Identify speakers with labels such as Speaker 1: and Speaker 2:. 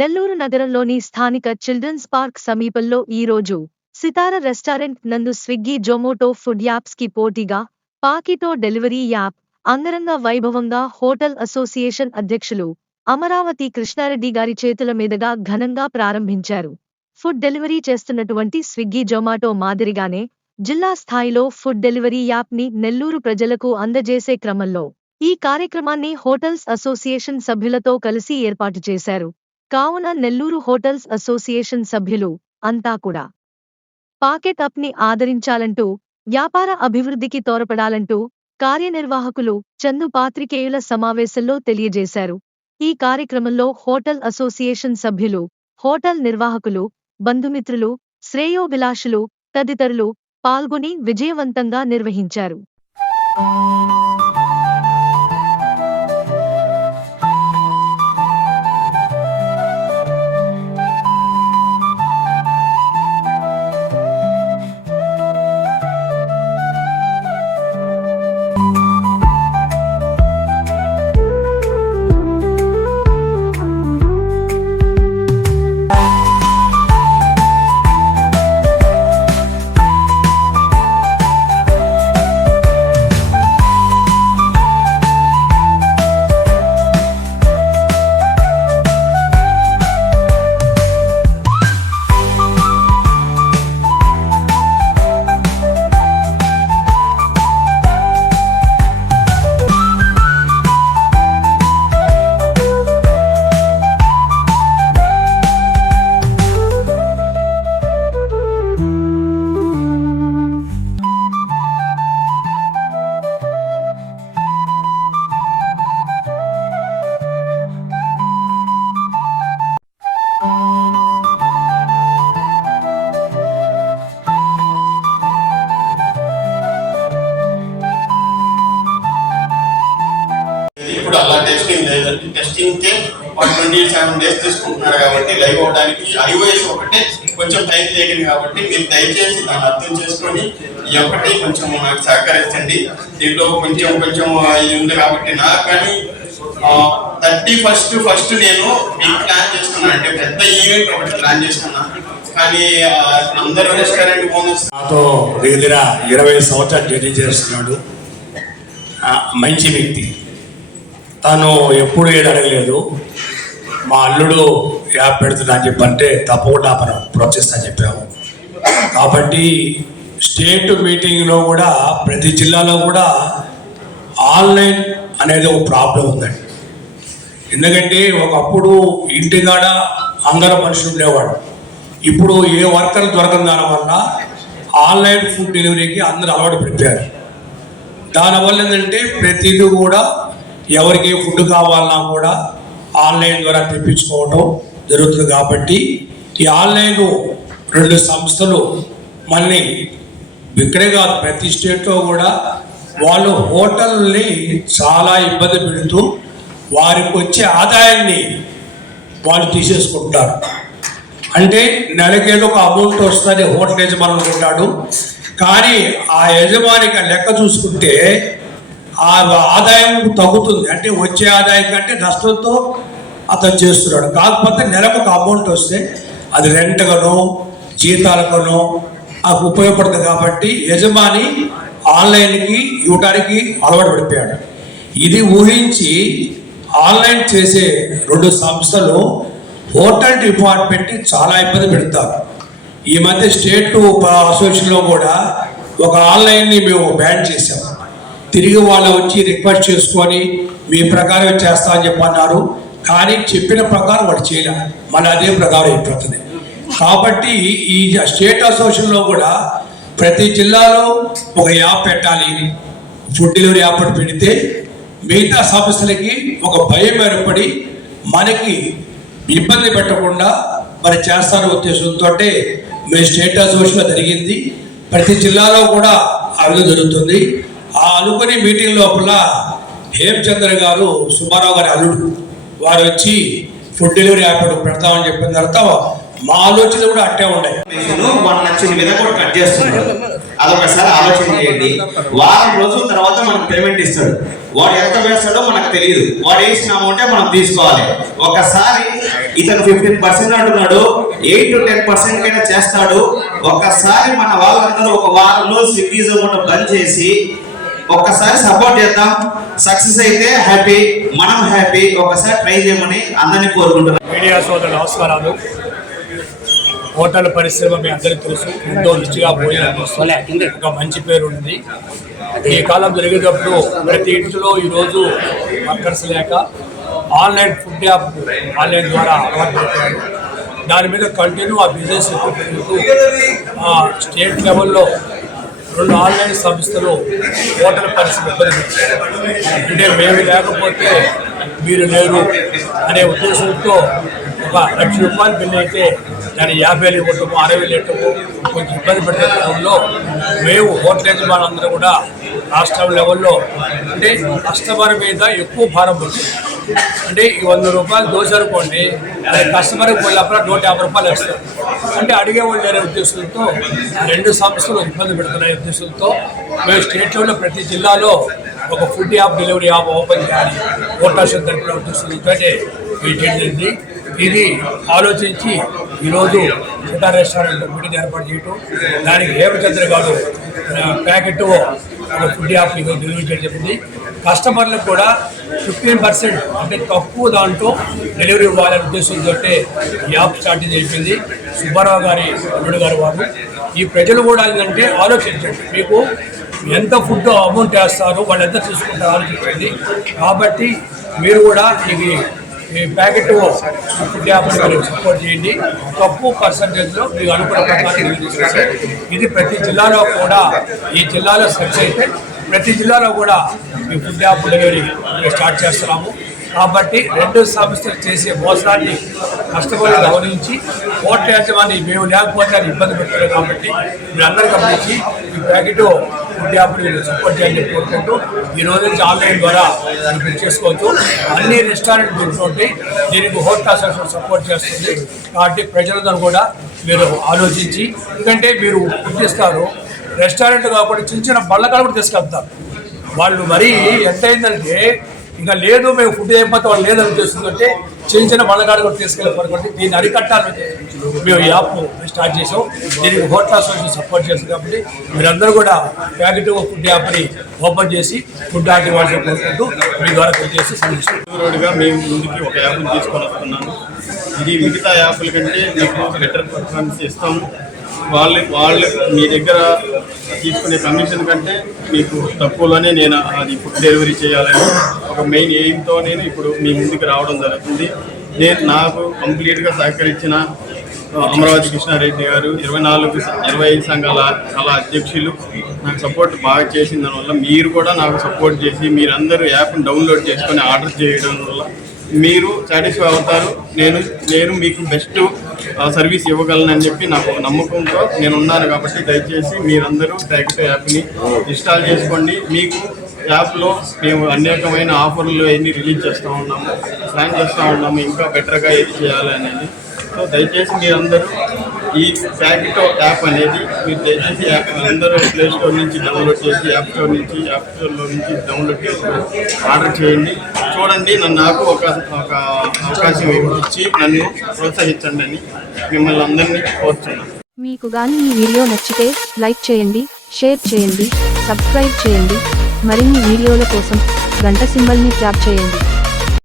Speaker 1: నెల్లూరు నగరంలోని స్థానిక children's park సమీపంలో ఈరోజు సితార రెస్టారెంట్ నందు స్విగ్గీ జొమాటో ఫుడ్ యాప్స్ కి పోటీగా పాకిటో డెలివరీ యాప్ అంగరంగ వైభవంగా హోటల్ అసోసియేషన్ అధ్యక్షులు అమరావతి కృష్ణారెడ్డి గారి చేతుల మీదుగా ఘనంగా ప్రారంభించారు ఫుడ్ డెలివరీ చేస్తున్నటువంటి స్విగ్గీ జొమాటో మాదిరిగానే జిల్లా స్థాయిలో ఫుడ్ డెలివరీ యాప్ ని నెల్లూరు ప్రజలకు అందజేసే క్రమంలో ఈ కార్యక్రమాన్ని హోటల్స్ అసోసియేషన్ సభ్యులతో కలిసి ఏర్పాటు చేశారు కావున నెల్లూరు హోటల్స్ అసోసియేషన్ సభ్యులు అంతా కూడా పాకెట్ అప్ని ఆదరించాలంటూ వ్యాపార అభివృద్ధికి తోరపడాలంటూ కార్యనిర్వాహకులు చందు పాత్రికేయుల సమావేశంలో తెలియజేశారు ఈ కార్యక్రమంలో హోటల్ అసోసియేషన్ సభ్యులు హోటల్ నిర్వాహకులు బంధుమిత్రులు శ్రేయోభిలాషులు తదితరులు పాల్గొని విజయవంతంగా నిర్వహించారు కూడా అలా టెస్టింగ్ లేదండి కే వన్ ట్వంటీ సెవెన్ డేస్ తీసుకుంటున్నారు కాబట్టి లైవ్ అవడానికి ఐఓఎస్ ఒకటే కొంచెం టైం తేగింది కాబట్టి మీరు దయచేసి
Speaker 2: దాన్ని అర్థం చేసుకొని ఎప్పటి కొంచెం నాకు సహకరించండి దీంట్లో కొంచెం కొంచెం ఇది ఉంది కాబట్టి నాకు కానీ థర్టీ ఫస్ట్ ఫస్ట్ నేను బిగ్ ప్లాన్ చేస్తున్నాను అంటే పెద్ద ఈవెంట్ ఒకటి ప్లాన్ చేస్తున్నాను కానీ రెస్టారెంట్ నాతో
Speaker 3: దగ్గర ఇరవై సంవత్సరాలు జర్నీ చేస్తున్నాడు మంచి వ్యక్తి తను ఎప్పుడు ఏడలేదు మా అల్లుడు యాప్ పెడుతున్నా అని చెప్పంటే తప్పకుండా మనం ప్రోత్సహిస్తా చెప్పాము కాబట్టి స్టేట్ మీటింగ్లో కూడా ప్రతి జిల్లాలో కూడా ఆన్లైన్ అనేది ఒక ప్రాబ్లం ఉందండి ఎందుకంటే ఒకప్పుడు ఇంటి కాడ అందర మనుషులు ఉండేవాడు ఇప్పుడు ఏ వర్కర్ దొరకని దానివల్ల ఆన్లైన్ ఫుడ్ డెలివరీకి అందరూ అలవాటు పెట్టారు దానివల్ల ఏంటంటే ప్రతిదీ కూడా ఎవరికి ఫుడ్ కావాలన్నా కూడా ఆన్లైన్ ద్వారా తెప్పించుకోవటం జరుగుతుంది కాబట్టి ఈ ఆన్లైన్ రెండు సంస్థలు మళ్ళీ విక్రయగా ప్రతి స్టేట్లో కూడా వాళ్ళు హోటల్ని చాలా ఇబ్బంది పెడుతూ వారికి వచ్చే ఆదాయాన్ని వాళ్ళు తీసేసుకుంటారు అంటే నెలకేదో ఒక అమౌంట్ వస్తుంది హోటల్ యజమాని అనుకుంటాడు కానీ ఆ యజమానికి లెక్క చూసుకుంటే ఆ ఆదాయం తగ్గుతుంది అంటే వచ్చే ఆదాయం కంటే నష్టంతో అతను చేస్తున్నాడు కాకపోతే నెలకు ఒక అమౌంట్ వస్తే అది రెంట్గానో జీతాలకనో అది ఉపయోగపడుతుంది కాబట్టి యజమాని ఆన్లైన్కి ఇవ్వడానికి అలవాటు పడిపోయాడు ఇది ఊహించి ఆన్లైన్ చేసే రెండు సంస్థలు హోటల్ డిపార్ట్మెంట్ చాలా ఇబ్బంది పెడతారు ఈ మధ్య స్టేట్ అసోసియేషన్లో కూడా ఒక ఆన్లైన్ని మేము బ్యాన్ చేసాము తిరిగి వాళ్ళు వచ్చి రిక్వెస్ట్ చేసుకొని మీ ప్రకారం చేస్తా అని చెప్పన్నారు కానీ చెప్పిన ప్రకారం వాడు చేయాలి మళ్ళీ అదే ప్రకారం అయిపోతుంది కాబట్టి ఈ స్టేట్ అసోసియేషన్లో కూడా ప్రతి జిల్లాలో ఒక యాప్ పెట్టాలి ఫుడ్ డెలివరీ యాప్ పెడితే మిగతా సమస్యలకి ఒక భయం ఏర్పడి మనకి ఇబ్బంది పెట్టకుండా మరి చేస్తారనే ఉద్దేశంతో మీ స్టేట్ అసోసియేషన్లో జరిగింది ప్రతి జిల్లాలో కూడా అవి జరుగుతుంది ఆ అనుకుని మీటింగ్ లోపల హేమచంద్ర గారు సుబ్బారావు గారి అల్లుడు వారు వచ్చి ఫుడ్ డెలివరీ యాప్ పెడతామని చెప్పిన తర్వాత మా ఆలోచన కూడా
Speaker 2: అట్టే ఉండేది మన నచ్చిన కట్ చేస్తున్నాడు అదొకసారి ఆలోచన చేయండి వారం రోజుల తర్వాత మనకు పేమెంట్ ఇస్తాడు వాడు ఎంత వేస్తాడో మనకు తెలియదు వాడు వేసిన అమౌంటే మనం తీసుకోవాలి ఒకసారి ఇతను ఫిఫ్టీన్ పర్సెంట్ అంటున్నాడు ఎయిట్ టు టెన్ పర్సెంట్ కైనా చేస్తాడు ఒకసారి మన వాళ్ళందరూ ఒక వారంలో సిటీజం బంద్ చేసి ఒక్కసారి సపోర్ట్ చేద్దాం సక్సెస్ అయితే హ్యాపీ మనం హ్యాపీ ఒకసారి ట్రై చేయమని అందరినీ కోరుకుంటున్నాం మీడియా సోదరుల నమస్కారాలు
Speaker 3: హోటల్ పరిశ్రమ మీ అందరికీ తెలుసు ఎంతో రుచిగా పోయిన ఒక మంచి పేరు ఉంది ఈ కాలం జరిగేటప్పుడు ప్రతి ఇంటిలో ఈరోజు వర్కర్స్ లేక ఆన్లైన్ ఫుడ్ యాప్ ఆన్లైన్ ద్వారా అలవాటు దాని మీద కంటిన్యూ ఆ బిజినెస్ స్టేట్ లెవెల్లో రెండు ఆన్లైన్ సంస్థలు ఓటర్ పరిస్థితి అంటే మేము లేకపోతే మీరు లేరు అనే ఉద్దేశంతో ఒక లక్ష రూపాయలు బిల్లు అయితే దాని యాభై వేలు ఇవ్వటము అరవై వేలు ఇవ్వటము కొంచెం ఇబ్బంది పెట్టే క్రమంలో మేము ఓట్ల యజమానులందరూ కూడా రాష్ట్రం లెవెల్లో అంటే కస్టమర్ మీద ఎక్కువ భారం పడుతుంది అంటే ఈ వంద రూపాయలు దోశ అనుకోండి కస్టమర్కి వెళ్ళినప్పుడు నూట యాభై రూపాయలు వస్తాయి అంటే అడిగేవాళ్ళు లేని ఉద్దేశంతో రెండు సంస్థలు ఇబ్బంది పెడుతున్నాయి ఉద్దేశంతో మేము స్టేట్లోనే ప్రతి జిల్లాలో ఒక food app delivery app open చేయాలి ఓటాషన్ తరపున ఉద్దేశంతో జరిగింది ఇది ఆలోచించి ఈరోజు చిట్టా రెస్టారెంట్ మీటింగ్ ఏర్పాటు చేయటం దానికి హేమచంద్ర గారు ప్యాకెట్ ఫుడ్ యాప్ ఇదో డెలివరీ చేయడం చెప్పింది కస్టమర్లకు కూడా ఫిఫ్టీన్ పర్సెంట్ అంటే తక్కువ దాంట్లో డెలివరీ ఇవ్వాలనే ఉద్దేశంతో యాప్ స్టార్ట్ చేసింది సుబ్బారావు గారి అమ్ముడు గారు వారు ఈ ప్రజలు కూడా ఏంటంటే ఆలోచించండి మీకు ఎంత ఫుడ్ అమౌంట్ వేస్తారో వాళ్ళు ఎంత తీసుకుంటారో ఆలోచించండి కాబట్టి మీరు కూడా ఇది మీ ప్యాకెట్
Speaker 2: విద్యాపరమైన
Speaker 3: సపోర్ట్ చేయండి తక్కువ పర్సంటేజ్లో మీరు అనుకున్న ప్రకారం ఇది ప్రతి జిల్లాలో కూడా ఈ జిల్లాలో సెర్చ్ అయితే ప్రతి జిల్లాలో కూడా మీ విద్యాపు డెలివరీ స్టార్ట్ చేస్తున్నాము కాబట్టి రెండు సంస్థలు చేసే మోసాన్ని కష్టపడి గమనించి ఓట్ల యాజమాన్ని మేము లేకపోతే ఇబ్బంది పెట్టారు కాబట్టి మీరందరూ గమనించి ఈ ప్యాకెట్ విద్యార్థులు సపోర్ట్ చేయాలని కోరుకుంటూ ఈ రోజు నుంచి ఆన్లైన్ ద్వారా దాన్ని బుక్ చేసుకోవచ్చు అన్ని రెస్టారెంట్ బుక్స్ దీనికి హోటల్ అసోసియేషన్ సపోర్ట్ చేస్తుంది కాబట్టి ప్రజలందరూ కూడా మీరు ఆలోచించి ఎందుకంటే మీరు గుర్తిస్తారు రెస్టారెంట్ కాకుండా చిన్న చిన్న బళ్ళకాలు కూడా తీసుకెళ్తారు వాళ్ళు మరీ ఎంతైందంటే ఇంకా లేదు మేము ఫుడ్ అయిపోతే వాళ్ళు లేదని చేస్తుందంటే చిన్న చిన్న బలగాడు కూడా తీసుకెళ్ళిపోయి దీన్ని అరికట్టాలని మేము యాప్ స్టార్ట్ చేసాం దీనికి హోటల్ అసోసియేషన్ సపోర్ట్ చేస్తుంది కాబట్టి మీరందరూ కూడా ప్యాకెట్ ఫుడ్ యాప్ని
Speaker 2: ఓపెన్ చేసి ఫుడ్ ఆర్డర్ వాళ్ళు కోరుకుంటూ మీ ద్వారా తెలియజేసి సందేశంగా మేము ముందుకి ఒక యాప్ని తీసుకొని వస్తున్నాము ఇది మిగతా యాప్ల కంటే మీకు బెటర్ పర్ఫార్మెన్స్ ఇస్తాము వాళ్ళు వాళ్ళు మీ దగ్గర తీసుకునే కమిషన్ కంటే మీకు తక్కువలోనే నేను అది ఇప్పుడు డెలివరీ చేయాలని ఒక మెయిన్ ఎయిమ్తో నేను ఇప్పుడు మీ ముందుకు రావడం జరుగుతుంది నేను నాకు కంప్లీట్గా సహకరించిన అమరావతి కృష్ణారెడ్డి గారు ఇరవై నాలుగు ఇరవై ఐదు సంఘాల కళ అధ్యక్షులు నాకు సపోర్ట్ బాగా చేసిన దానివల్ల మీరు కూడా నాకు సపోర్ట్ చేసి మీరందరూ యాప్ని డౌన్లోడ్ చేసుకొని ఆర్డర్ చేయడం వల్ల మీరు సాటిస్ఫై అవుతారు నేను నేను మీకు బెస్ట్ సర్వీస్ ఇవ్వగలనని చెప్పి నాకు ఒక నమ్మకంతో నేను ఉన్నాను కాబట్టి దయచేసి మీరందరూ ట్రాక్టో యాప్ని ఇన్స్టాల్ చేసుకోండి మీకు యాప్లో మేము అనేకమైన ఆఫర్లు అన్నీ రిలీజ్ చేస్తూ ఉన్నాము ప్లాన్ చేస్తూ ఉన్నాము ఇంకా బెటర్గా ఏది చేయాలి అనేది సో దయచేసి మీరందరూ ఈ ప్యాకెటో యాప్ అనేది మీరు దయచేసి యాప్ అందరూ ప్లే స్టోర్ నుంచి డౌన్లోడ్ చేసి యాప్ స్టోర్ నుంచి యాప్ స్టోర్లో నుంచి డౌన్లోడ్ చేసి ఆర్డర్ చేయండి చూడండి నన్ను నాకు ఒక ఒక అవకాశం ఇచ్చి నన్ను ప్రోత్సహించండి అని మిమ్మల్ని అందరినీ కోరుతున్నాను
Speaker 1: మీకు కానీ ఈ వీడియో నచ్చితే లైక్ చేయండి షేర్ చేయండి సబ్స్క్రైబ్ చేయండి మరిన్ని వీడియోల కోసం గంట సింబల్ని ట్యాప్ చేయండి